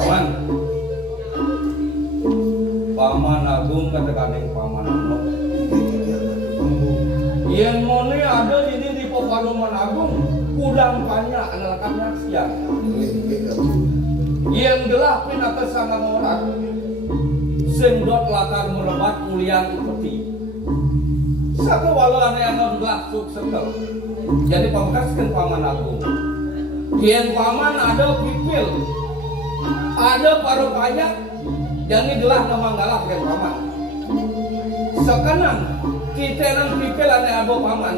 Paman, Paman Agung kadang-kadang Paman Agung. Yang mone ada di Paman Agung, kudang banyak anak-anaknya siang. Yang gelap pinaka sangat orang, sendot latar melebat kuliah peti. Satu walau ada yang gelap suk sekel. Jadi pamekaskan Paman Agung. Yang Paman ada pipil, ada paruh banyak. Yang ini gelah memang galak dengan Paman. Sekarang kita nang pipil ane abo Paman.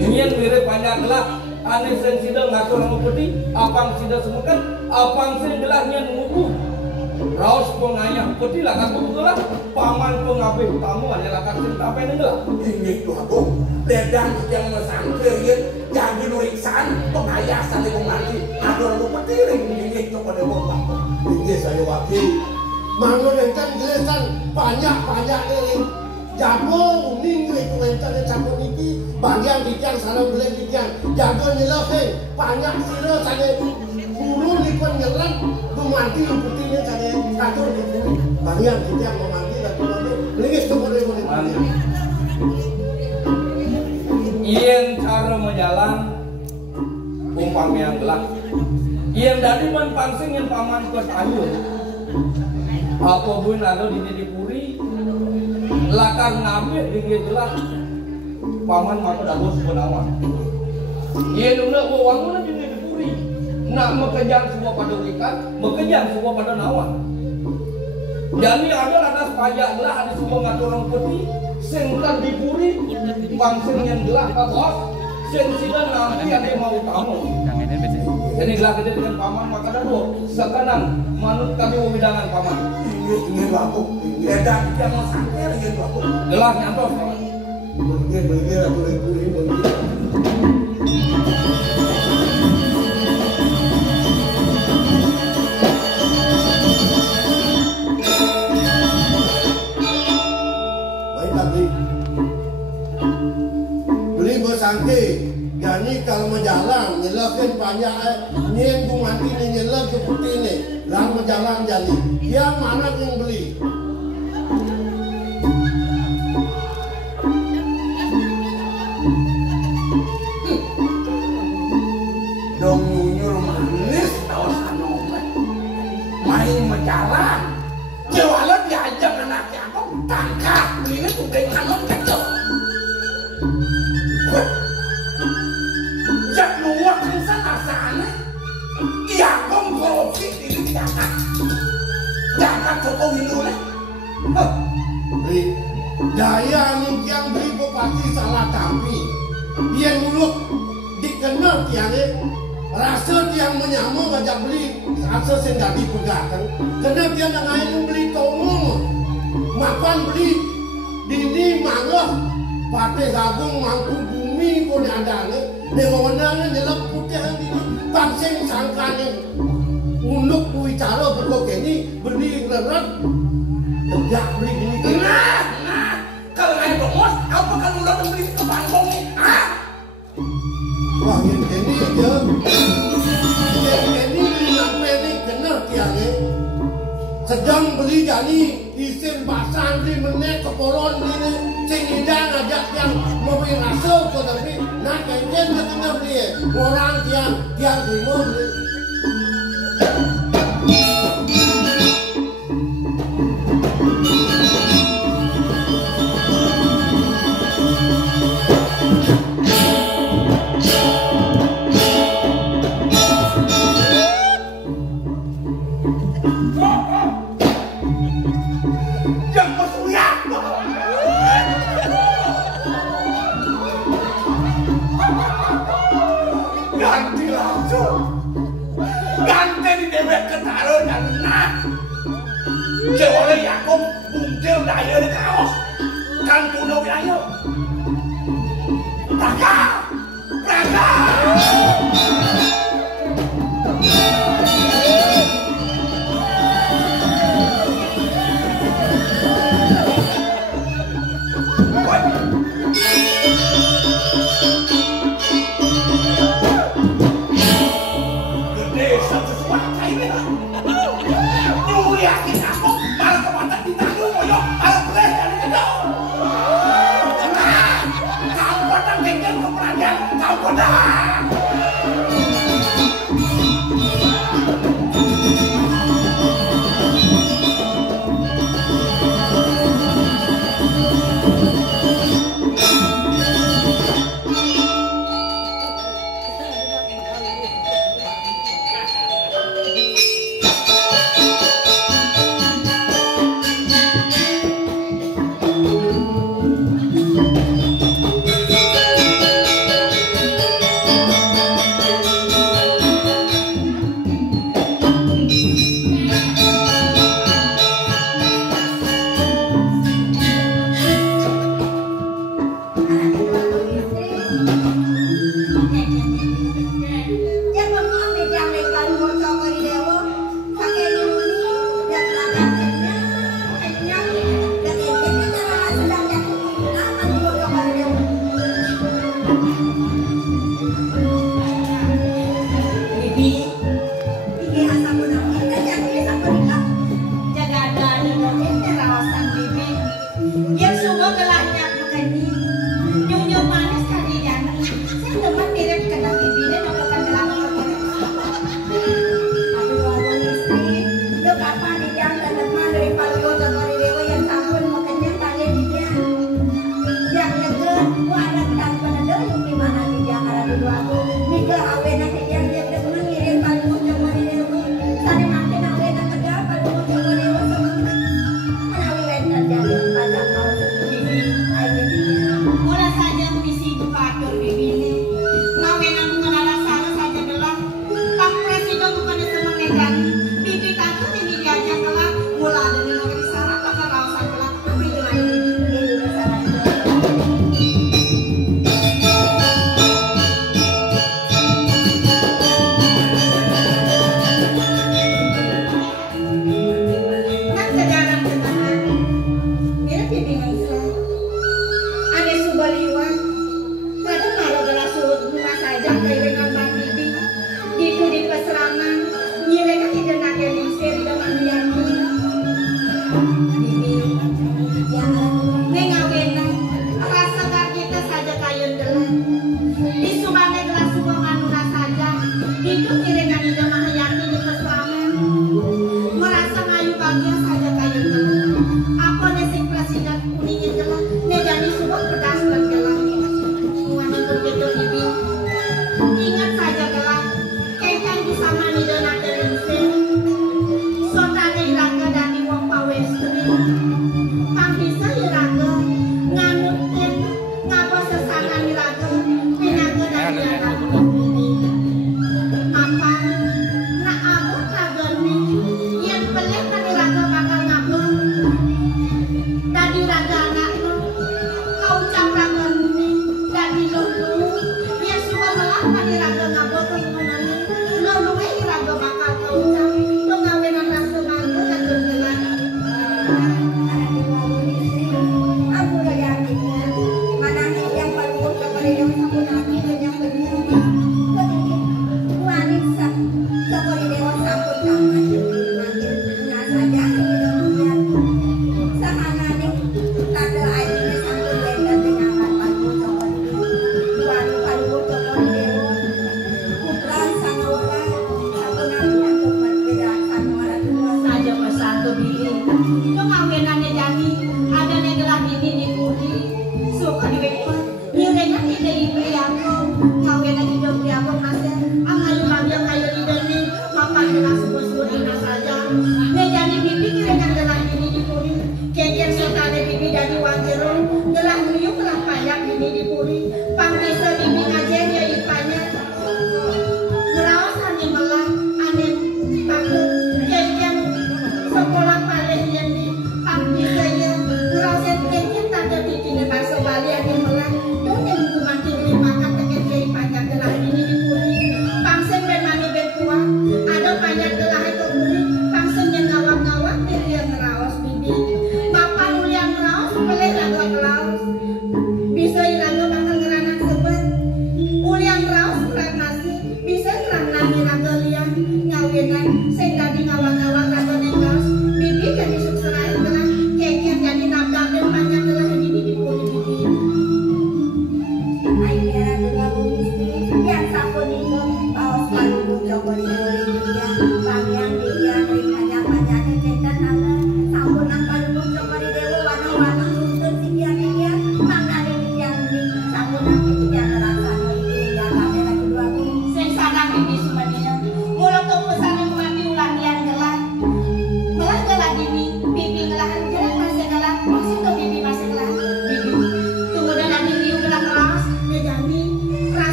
Ini yang mirip banyak gelah. Ane sen sida ngatur orang putih, apang sida semukan, apang sen gelah nyen nguku. Raus pengayah putih lah kan betul Paman pengabe tamu ane lah kan sen tape ni gelah. Ini tu aku. Ledang yang mesangkir jadi nuriksan pengayah sate penganti. Ada orang putih ini tu pada orang. Ini saya wakil. Mangun encan gelesan banyak ini. Jago ning itu encan jago niki bagian dikian salah boleh dikian. Jago nyelok banyak sila sana guru nikon nyelan memanti putihnya sana satu di sini. Bagian dikian memanti dan memanti. Lingis tu boleh. Yang cara menjalan umpang yang gelap. Yang dari man pangsing yang Paman ke sayur. Apa pun ada di puri, lakar ngambil di gelap. Paman maka dah bos penawan. Ia nuna uangnya di puri. Nak mengejar semua pada ikan, mengejar semua pada nawan. Jadi ada atas pajak lah ada semua ngatur orang putih. Sengkan di puri, pangsing yang gelap bos. Sensida nanti ada yang mau tamu. Ini gelah kita dengan Paman maka dah dua. Sekarang manut kami wewidangan Paman. Ini aku. Ledang yang mesangkir ini aku. Gelah nyantos Paman. Begini aku begini. Sangke, jadi kalau menjalan nyelakin banyak nyen tu mati ni nyelak ke putih ni, lang menjalan jadi. Yang mana yang beli? Dong nyur manis tahu sanomen, main menjalan. Jualan diajak anaknya aku tangkap, ini tu dengan kacau. Jak luar kesan asana, iya kom korupsi ini jangan Jokowi dulu beli daya yang beli bupati salah kami, dia mulut dikenal tiangnya, rasa tiang menyamuk ngajak beli, rasa sendiri pegakan, karena dia nangain beli tomong, makan beli dini manggah, pate gabung mangku bumi pun ada nih. Newenangnya nyelap putih ini, pangsing sangkanya, unduk bicara begini beli lerat, tidak beli gini. Nah, kalau nggak bongos, apa kalau udah beli ke Bandung nih? Wah ini aja, ini beli kena tiangnya, sedang beli jadi isin pasan di menek keporon ini, sehingga ngajak yang mau rasa ke tapi. Nah, kenjen ketengah beli, orang tiang timur beli. Ganti di dewek ketaruh dan nak Jawabnya Yakub bungkil daya di kaos kan kuno wilayah Raka Raka gede satu suara ini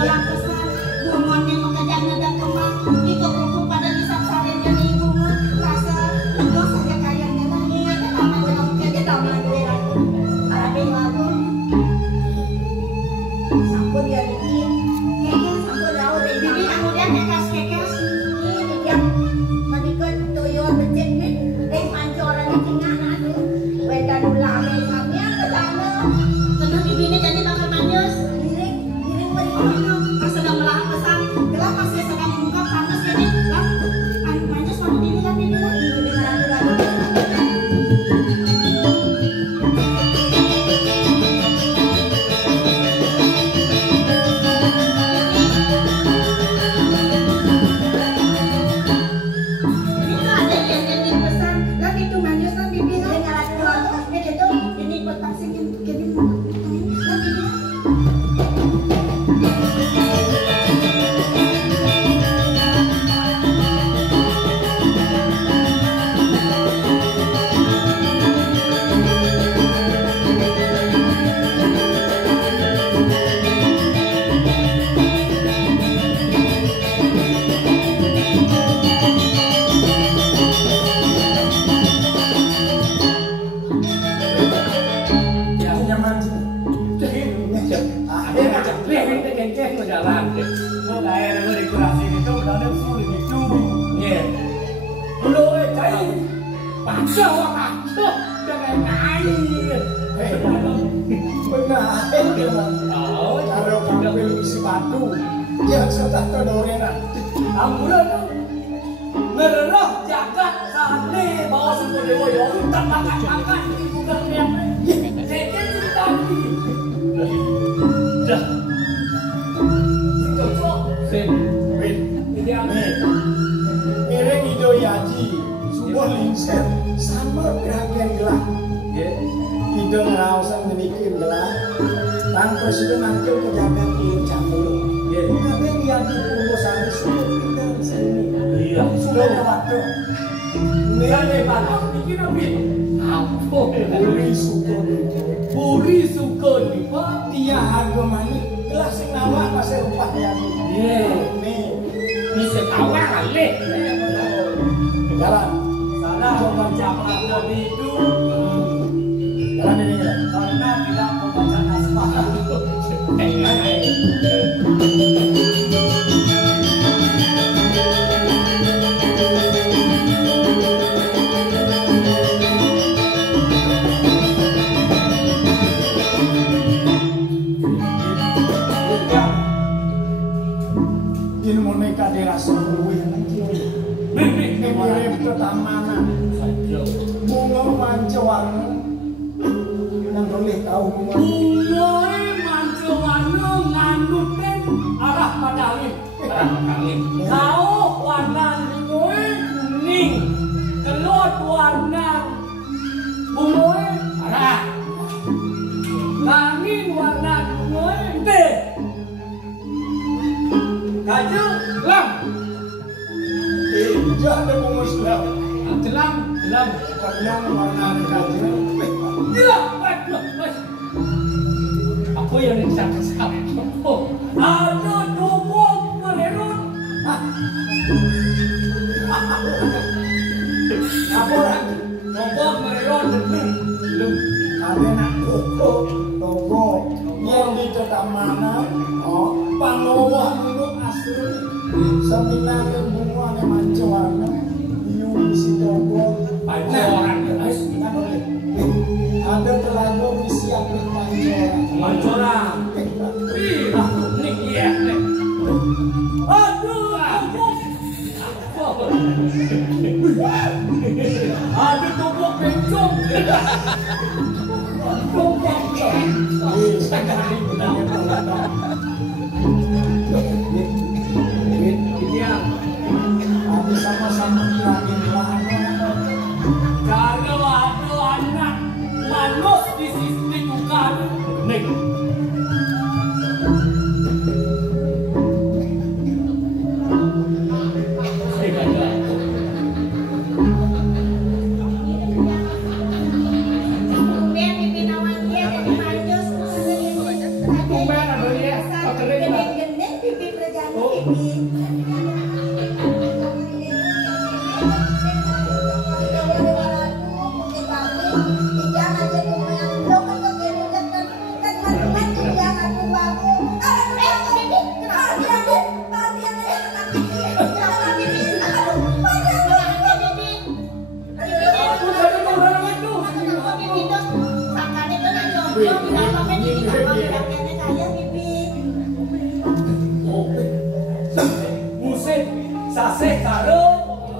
Malapesan, bungon yang mengejar ngedak kembang, ikut kuku pada nisap saren jadi bungon, rasa legas saja kayaknya lagi, lama belum kerja lama dua lagi, arabe lagu, sampun dia bikin, kekes sampun dah orang bikin, kemudian kekes, ini dia menikah toyo becek nih, dari pancoran di tengah nado, beda dulu lama samnya ke sana, tenang bibirnya jadi bakal manjus. Pas sedang melahap pesan, gelap pas saya sedang membuka panas jadi lah, manjus waktu ini lagi dengar lagi. Itu ada yang jadi pesan, lah itu manjus lah bibi lah. Dengar lagi, gitu ini buat pasing yang jadi lah bibi lah. Ngerah jagat sane bawa sempur dewa ya tak makan di bukan yang ceket tadi dah cocok sen win ini ane mereng ido yaji sebuah lingser sama gerakan gelap ido ngerausan menikir gelap dan presiden angkel kejagaan kirim campur ngapain yaji urusan disuruh pindah di sini iya sudah ada waktu nilai mana bikin apa apa Buri Sukun pak dia harga manik kelas yang nawak masih rupa ya nih bisa tawa kali jalan sana coba capai nabi itu jalan ini karena tidak membaca naskah Ketamanan bunga mancawarna yang boleh tahu bunga mancawarna nganduten arah padalin kau warna bunga kuning kelut warna bunga arah langit warna bunga teh kaju lam ada bungus lam, jelam warna kajian. Tidak, mas. Apa yang disangka-sangka? Ada tubuh mererut. Apa orang? Tubuh mererut belum. Ada nak tubuh yang di Ketamanan. Oh, Panowah menurut asli. Sembilan bunga yang mancawarna diisi dogo pancoran guys ada telaga disiapin pancoran nih iya aduh ada toko pencong sama-sama bilangin kalau ada anak manus di sisi bukan nih Biar bibi nawang dia jadi manjus. Musik sase karo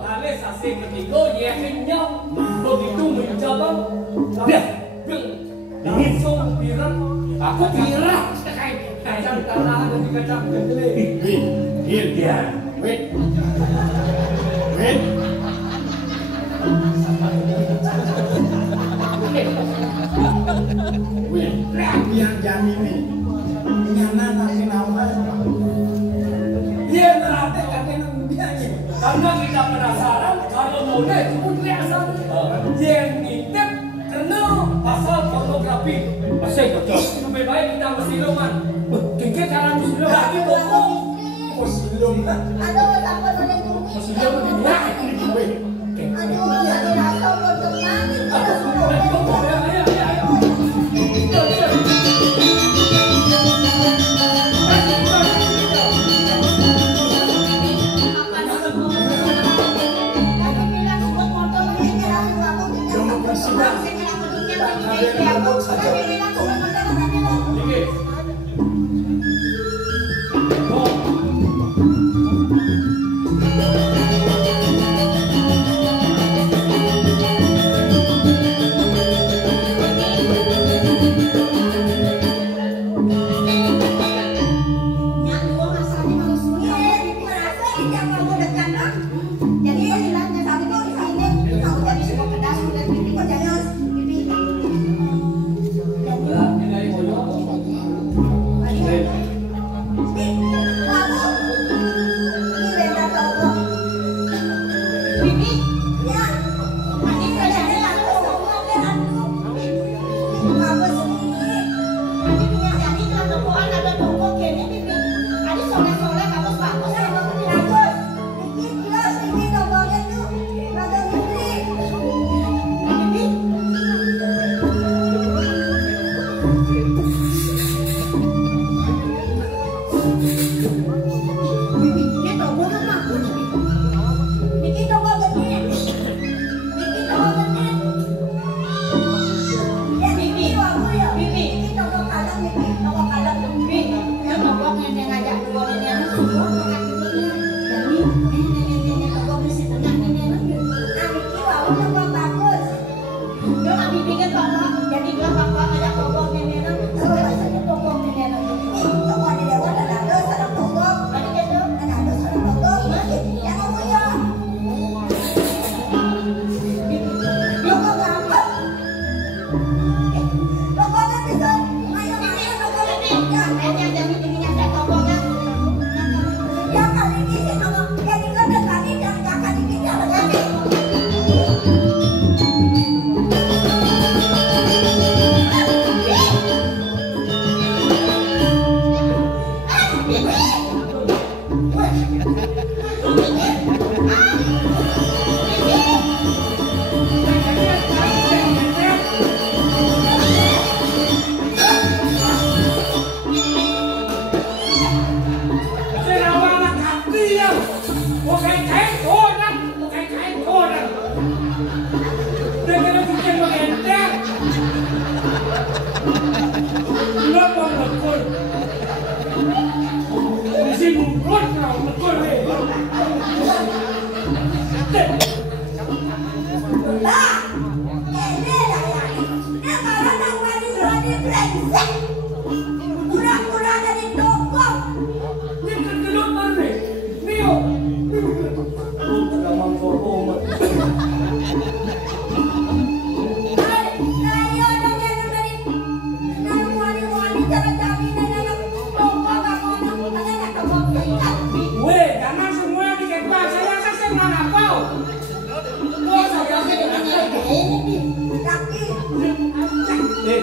ale sase ketiga ya kenyang begitu mencoba dia langsung pirang aku pirang kacang tanah dan kacang kedelai dia wait yang jamin nih nyana nanti nama dia berarti kakek dia karena kita penasaran kalau mode putri asal yang ngintip karena pasal pornografi Masih betul. lebih baik kita musiluman kiki cara musiluman lagi toko musilum Aduh, sampai boleh tunggu. musiluman di belakang Aduh, jadi rasa untuk mati.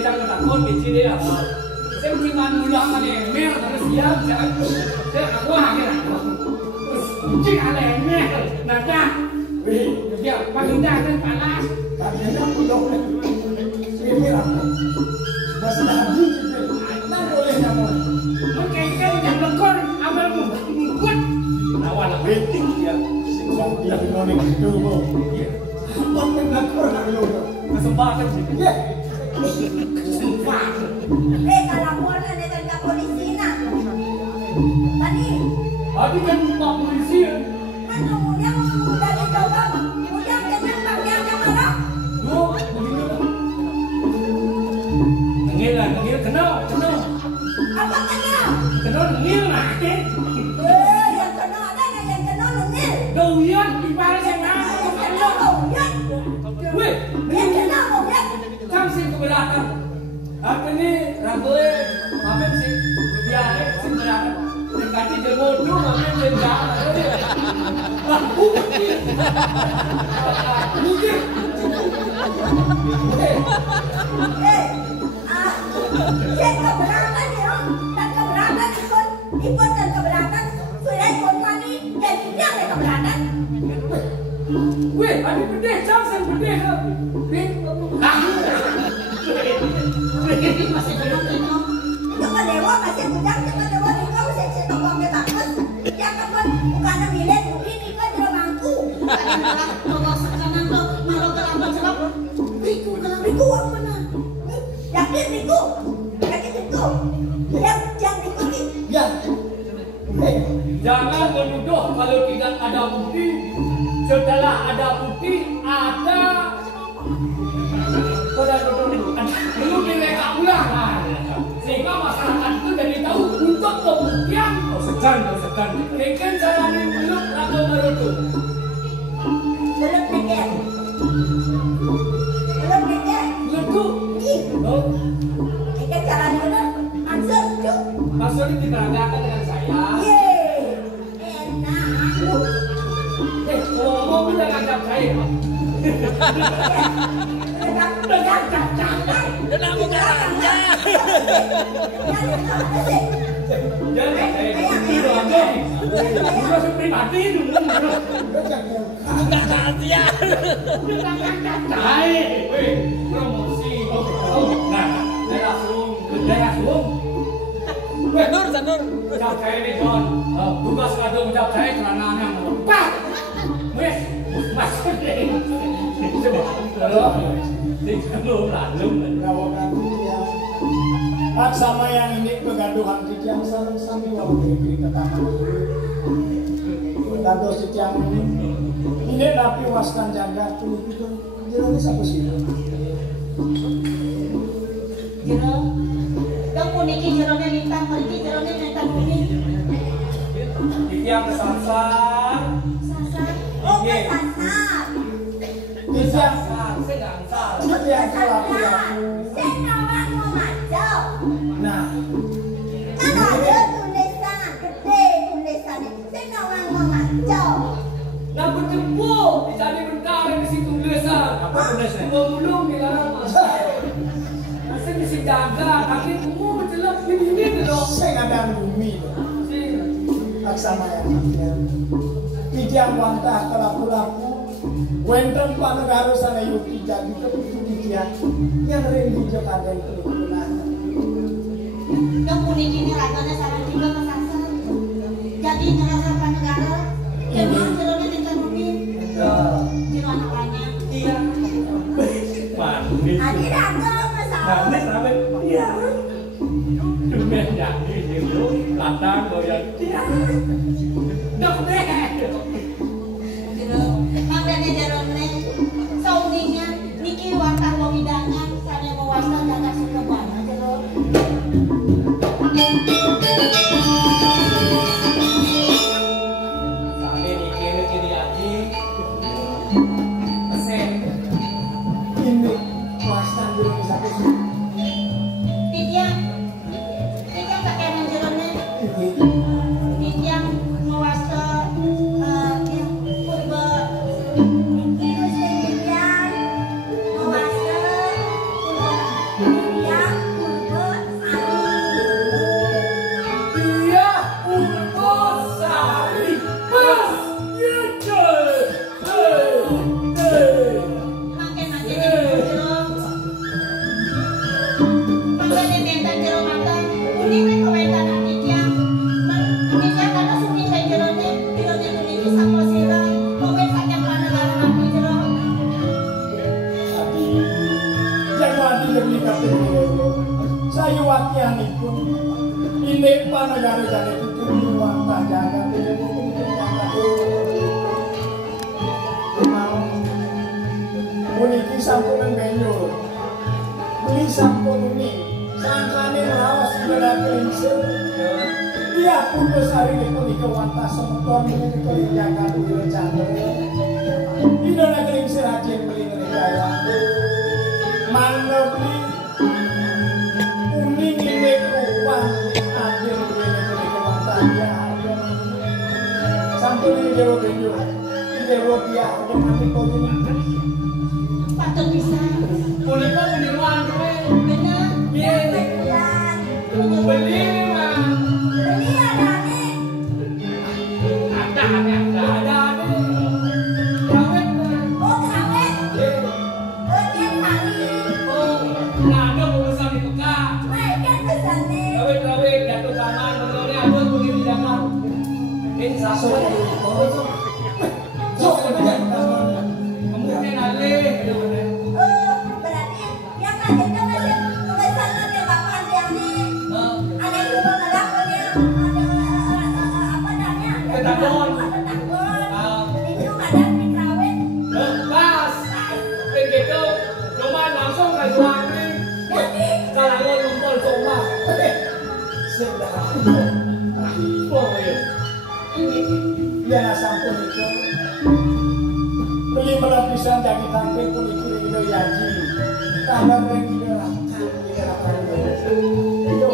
Jangan takut kecil dia. Saya cuma ulang mana mer terus siap. Saya aku akhirnya. cik alene. Nada. Wih, Ya, panggilan dan panas. kalian aku dong. Ini apa? Mas Nabi gitu. Nah boleh nyamun. Mengkengkel yang lekor, amal mengkut. Lawan lah. Beting ya. Sing dia dinoning gitu kok. Apa mengakur nak lu? Kesempatan sih. Ya. Sumpah. Kalaporna dengan ke polisi na. Tadi, Abi kan Pak Polisi ya. kan kemudian dari coba, kemudian kenyang bagian yang mana? Lu, begini kan. Nengil lah, nengil. Kenal. Apa kenyang? Kenal nengil lah. Yang kena ada yang kena nengil. Doyan, ibarat yang Yang kena kemudian, Wih, yang kena kemudian. Kamsin ke belakang. Apa ni? Rambut, apa sih? Biar sih belakang. Dekati jemur tu, apa yang jalan? Aku mungkin. Yang keberatan ya, dan keberatan ikut dan keberatan sudah ikut kami dan tidak ada keberatan. Wih, ada pedih, Kamsin pedih. Masih belum itu. Itu kan dewa masih kujang kita dewa itu masih cerita uang ketakut. Yang kapan bukan milen ini kan di bangku. Kalau sekarang lo malu kelambat sebab riku apa mana? Yakin riku. Yang riku ni. Ya. Jangan menuduh kalau tidak ada bukti. Setelah ada bukti, ada perlu direka ulang. Sehingga masyarakat itu jadi tahu untuk pembuktian. Segan. Mungkin saya belum atau merujuk. Belum deket. Merujuk. Oh, Deket jalan dulu. Ansur cuk. maksudnya diberangkatkan dengan saya. Enak. Ngomong udah ngajak saya. Kenapa caranya? Jadi saya itu aja. Udah pribadi dulu. Enggak rahasia. Hai, weh, promosi. Nah, daerah Sung. Sanur. Ucap saya nih, John. Tugas ngadu ucap saya celananya Pak. Weh, maksudnya. Belum lalu. Rawakan dia. Pak sama yang ini kegaduhan kijang sami waktu ke taman. Gaduh kijang ini tapi waskan jaga tuh itu. Jadi siapa sih? Jero, dong puniki jerone lintang pergi jerone lintang kuning. Yang kesasar. Sasar. Oh, kesasar. Kijang Segansar. yang kelaku. Senawang mau macam. Nah, Kan ada tulisan gede tulisannya. Senawang mau macam. Nah berjemput dicari bentar di situ tulisan. Apa tulisnya? Belum dilarang masuk. Masih mesti jaga, kaki kamu mencelak ini loh. saya ngadang bumi. Aksama yang kijang wantah kelaku-laku. Wenten panegara sana yuki jadi keputusan dia yang rindu jokada itu benar. Dong puniki ini raganya sarang juga kesasar. Jadi ngerasa negara. Emang jerone lintang kuning. Jero anak banyak. Iya. Manis. Adi raga masalah. Manis apa? Iya. Dumen jadi itu latang goyang. Iya. Dok deh. Jero, mangdane jerone sauningan niki wantah wewidangan sane mewasta jaga sukabana jero. Sampai di kiri aji. Pesen. Ini wastan di satu Tidiang sakenan jerone. ini Tidiang sampunan benyo. Beli sampun ini, sangkane raos bela kelingsir. Dia pun besari itu di kewantas semton ini kelinjakan di rencana. Ini nak kelingsir aja yang beli negara. Mana beli kuning ini keruan ada beli kewantas ya. Sampun ini jero benyo, ini jero dia yang nanti kau ini. Patut bisa. Boleh kok penyeruan gue. Bener. Iya. Bener. Beli mah. Beli ada nih. Ada nih. Kawin mah. Oh kawin. Oh dia kali. Oh, nah ada urusan di Mekah. Mereka pesan nih. Kawin jatuh kanan, motornya ada begini di dalam. Ini satu. Sok aja. Kemudian ale. Oh berarti yang lanjutnya masih tulisan lagi bapak yang nih. Ada juga ngelakunya ada apa namanya? Ketanggon. Itu ada di kawin. Pas. Begitu, cuman langsung ke ruang nih. Jadi Kalau lumpur semua. Sedang. Oh iya. Ya sampun itu. Beli melapisan dari tampil pun itu yaji. Tambah lagi dia lakukan. Itu